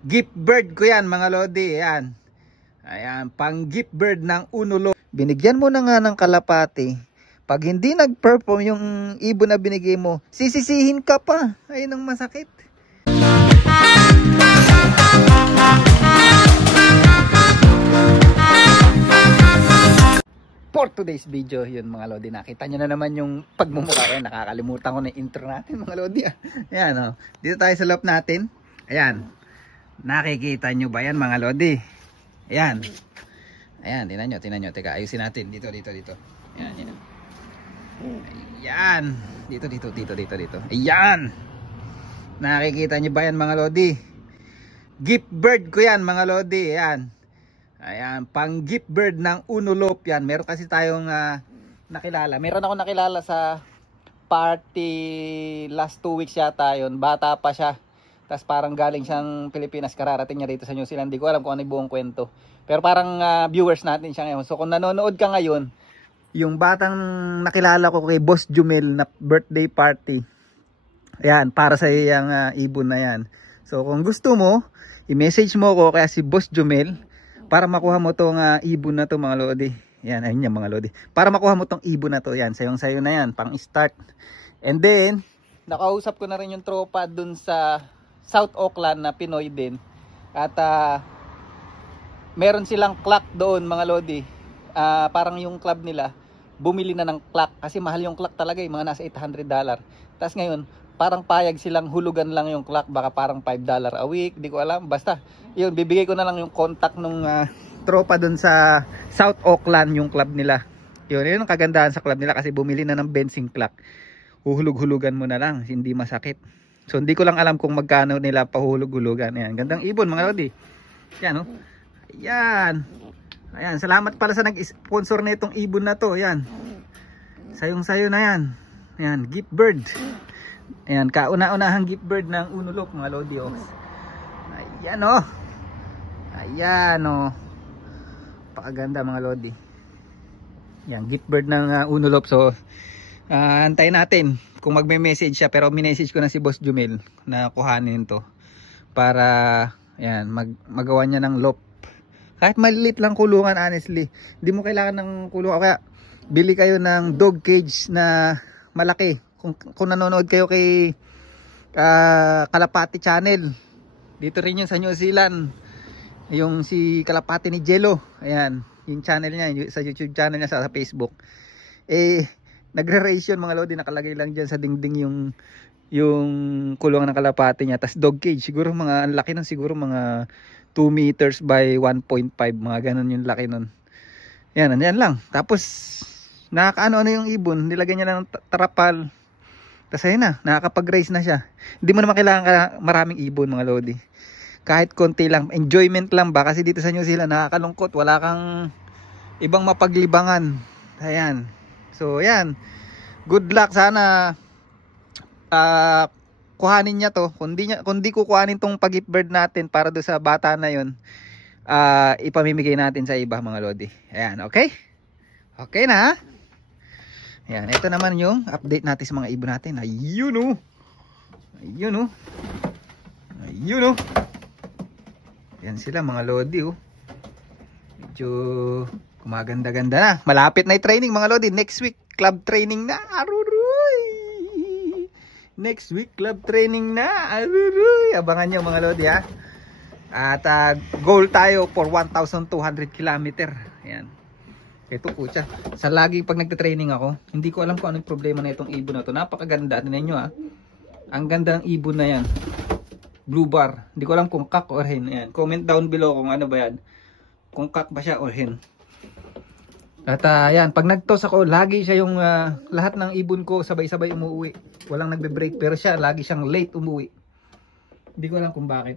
Gift bird ko yan mga lodi. Ayan. Ayan, pang gift bird ng Unulo. Binigyan mo na nga ng kalapati. Pag hindi nag-perform yung ibon na binigay mo, sisisihin ka pa. Ayun ang masakit. For today's video, yun mga lodi, nakita nyo na naman yung pagmumukha. Ayan, nakakalimutan ko na yung intro natin mga lodi. Ayan, oh. Dito tayo sa loob natin. Ayan. Nakikita nyo ba yan mga lodi? Ayan. Ayan, tinan nyo. Teka, ayusin natin. Dito. Ayan, yan. Ayan. Dito. Ayan. Nakikita nyo ba yan mga lodi? Gift bird ko yan mga lodi. Ayan. Ayan, pang gift bird ng Unulo yan. Meron kasi tayong nakilala. Meron ako nakilala sa party last 2 weeks yata yun. Bata pa siya. Tapos parang galing siyang Pilipinas, kararating niya rito sa New Zealand. Hindi ko alam kung ano yung buong kwento. Pero parang viewers natin siya ngayon. So kung nanonood ka ngayon, yung batang nakilala ko kay Boss Jumel na birthday party. Ayan, para sa iyang ibon na yan. So kung gusto mo, i-message mo ko kaya si Boss Jumel para makuha mo tong ibon na to mga lodi. Ayan, ayun yan mga lodi. Para makuha mo tong ibon na to. Ayan, sayong-sayo na yan, pang start. And then, nakausap ko na rin yung tropa dun sa South Auckland na Pinoy din. At meron silang clock doon mga lodi. Parang yung club nila bumili na ng clock kasi mahal yung clock talaga, mga nasa $800. Tapos ngayon, parang payag silang hulugan lang yung clock, baka parang $5 a week, di ko alam. Basta, yun, bibigay ko na lang yung contact nung tropa doon sa South Auckland, yung club nila. Yun ang kagandahan sa club nila kasi bumili na ng benzing clock. Uhulug-hulugan mo na lang, hindi masakit. So hindi ko lang alam kung magkano nila pahulog-hulugan. Ayan, gandang ibon mga lodi. Yan oh. Ayan. Ayan, salamat pala sa nag-sponsor na itong ibon na to. Ayan. Sayong-sayo na yan. Ayan, gift bird. Ayan, kauna-unahang gift bird ng Unulo mga lodi oh. Ayan oh. Ayan oh. Pakaganda mga lodi. Ayan, gift bird ng Unulo. So antayin natin kung magme-message siya, pero minessage ko na si Boss Jumel na kuhanin to para ayan, magawa niya ng loop. Kahit malilit lang kulungan, honestly. Hindi mo kailangan ng kulungan. Kaya bili kayo ng dog cage na malaki. Kung nanonood kayo kay Kalapati Channel, dito rin yung sa New Zealand, yung si Kalapati ni Jello. Ayan, yung channel niya, sa YouTube channel niya, sa Facebook. Nagre-race yun mga lodi, nakalagay lang dyan sa dingding yung kulungan ng kalapati niya. Tas dog cage, siguro mga, ang laki nun, siguro mga 2 meters by 1.5, mga ganun yung laki nun. Yan lang. Tapos nakakaano yung ibon, nilagay niya lang ng tarapal. Tas ayun na, nakakapag-race na siya. Hindi mo naman kailangan maraming ibon mga lodi. Kahit konti lang, enjoyment lang ba, kasi dito sa New Zealand nakakalungkot, wala kang ibang mapaglibangan. Ayan. So yan, good luck, sana kuhanin niya to. Kung di kukuhanin tong pag-gift bird natin para do sa bata na yun, ipamimigay natin sa iba mga lodi. Ayan, okay? Okay na ha? Ayan, ito naman yung update natin sa mga ibon natin. Ayun oh. Ayun oh. Ayan sila mga lodi oh. Medyo kumaganda-ganda na. Malapit na yung training mga lodi. Next week, club training na. Aruruy! Next week, club training na. Aruruy! Abangan nyo mga lodi ha. At goal tayo for 1,200 km. Ayan. Ito po siya. Sa lagi pag nagte-training ako, hindi ko alam kung anong problema na itong ibon na to. Napakaganda. Tignan nyo ha. Ang ganda ng ibon na yan. Blue bar. Hindi ko alam kung cock or hen. Ayan. Comment down below kung ano ba yan. Kung cock ba siya or hen. At yan, pag nag-toss ako, lagi siya yung lahat ng ibon ko sabay-sabay umuwi. Walang nagbe-break, pero siya lagi siyang late umuwi. Hindi ko alam kung bakit.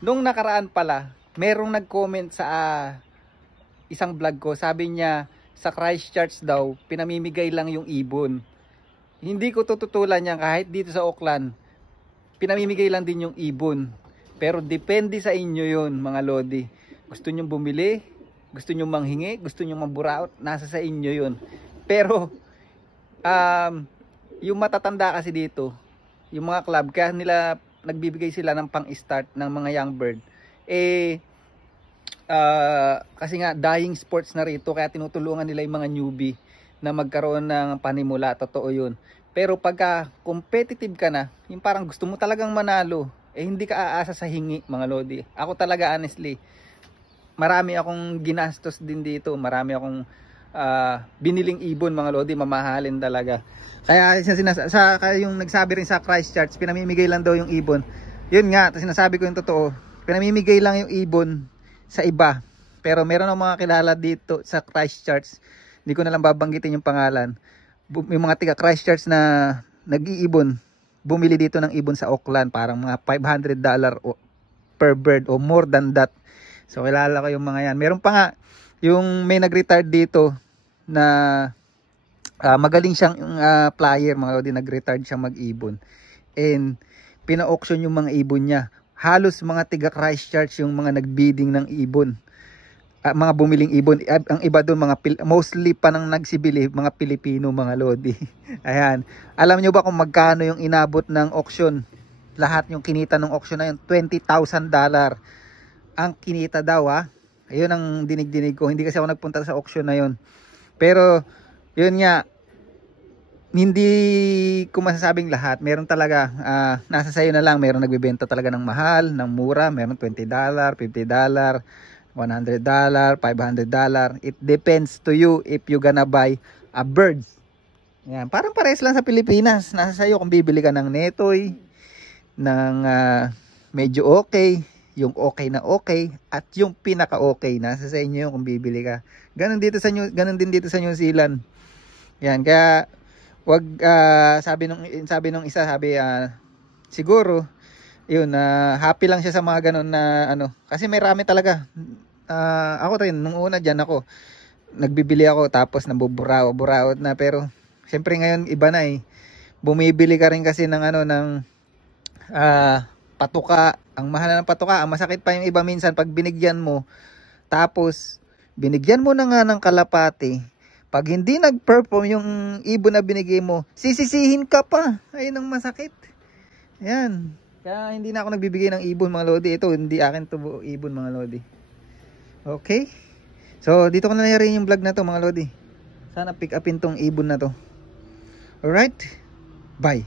Nung nakaraan pala, merong nag-comment sa isang vlog ko. Sabi niya, sa Christchurch daw, pinamimigay lang yung ibon. Hindi ko tututulan niya kahit dito sa Auckland. Pinamimigay lang din yung ibon. Pero depende sa inyo yun mga lodi. Gusto nyo bumili, gusto nyo manghingi, gusto nyo mamburaot, nasa sa inyo yun. Pero yung matatanda kasi dito, yung mga club, kaya nila nagbibigay sila ng pang-start ng mga young bird. Kasi nga dying sports na rito, kaya tinutulungan nila yung mga newbie na magkaroon ng panimula. Totoo yun. Pero pagka competitive ka na, yung parang gusto mo talagang manalo, hindi ka aasa sa hingi, mga lodi. Ako talaga honestly, marami akong ginastos din dito, marami akong biniling ibon, mga lodi, mamahalin talaga. Kaya yung nagsabi rin sa Christchurch, pinamimigay lang daw yung ibon. Yun nga, sinasabi ko yung totoo, pinamimigay lang yung ibon sa iba. Pero meron ng mga kilala dito sa Christchurch, hindi ko na lang babanggitin yung pangalan. Yung mga tiga Christchurch na nag-iibon, bumili dito ng ibon sa Auckland, parang mga $500 per bird o more than that. So kilala ko yung mga yan. Meron pa nga yung may nag-retire dito na magaling siyang flyer, mga lodi, nag-retire siya mag-ibon. And pina-auction yung mga ibon niya. Halos mga tiga Christchurch yung mga nagbidding ng ibon. Mga bumiling ibon. Ang iba doon, mostly pa nang nagsibili, mga Pilipino, mga lodi. Ayan. Alam nyo ba kung magkano yung inabot ng auction? Lahat yung kinita ng auction na yun, $20,000. Ang kinita daw, ha? Ayun ang dinig-dinig ko. Hindi kasi ako nagpunta sa auction na yun. Pero, yun nga, hindi ko masasabing lahat. Meron talaga, nasa sayo na lang. Meron nagbibenta talaga ng mahal, ng mura. Meron $20, $50, $100, $500. It depends to you if you gonna buy a bird. Yan. Parang parehas lang sa Pilipinas. Nasa sayo kung bibili ka ng netoy, ng medyo okay, yung okay na okay, at yung pinaka okay. Nasa sa inyo kung bibili ka. Ganun din dito sa New Zealand. Yan, kaya wag sabi nung isa, siguro yun, happy lang siya sa mga ganun na kasi may rami talaga. Ako rin nung una diyan ako nagbibili ako, tapos nabuburaot na, pero syempre ngayon iba na bumibili ka rin kasi ng patuka. Ang mahal na ng patuka, ang masakit pa yung iba minsan pag binigyan mo, tapos binigyan mo na nga ng kalapati. Pag hindi nag-perform yung ibon na binigay mo, sisisihin ka pa. Ayun ang masakit. Yan. Kaya hindi na ako nagbibigay ng ibon, mga lodi. Ito, hindi akin to ibon, mga lodi. Okay? So, dito ko na rin yung vlog na to, mga lodi. Sana pick upin tong ibon na to. Alright? Bye.